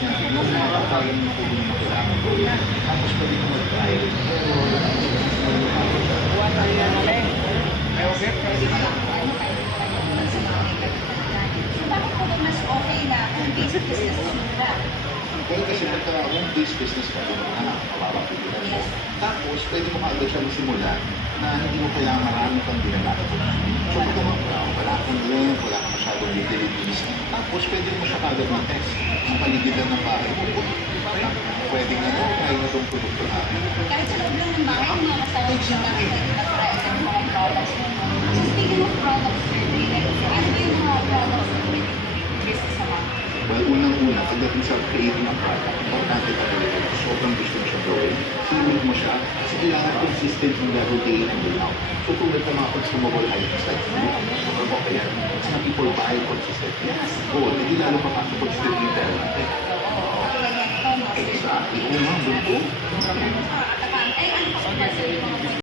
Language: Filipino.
niya. Yung mga kaya mo po yung kailangan ko. Tapos pwede mo mag-try. Pero, Bakit po ba mas okay na kung basic business muna? well, kasi pagka home-based business ka, yung mga anak, mapapapigilan mo. Tapos, pwede mo kaagad siya masimula na hindi mo kailangan marami kang ginagawa. So, pag wala kang rent, wala kang masyadong utilities, tapos pwede mo siya kaagad mag-test. Ang paligidan ng bahay mo, pwede nga ito, kaya na itong produkto natin. Kahit sa loob lang ng bahay, yung mga kasama siya na pwede mag-try ng mga products mo. So speaking of products, sir, ano ba yung mga products na pwede business sa mga? Well, unang-una, pagdating sa creating a product, importante talaga na sobrang gusto mo siya gawin. Sinunod mo siya, kasi kailangan consistent yung laro day in and day out. So, tulad ng mga consumable items like food, or kaya, some people buy consistently. Yes, good. Hindi lalo papasok consistent retail natin. Tulad ng ito, Exactly. Kung mga buto, Ay, ano pa ba, sir, yung mga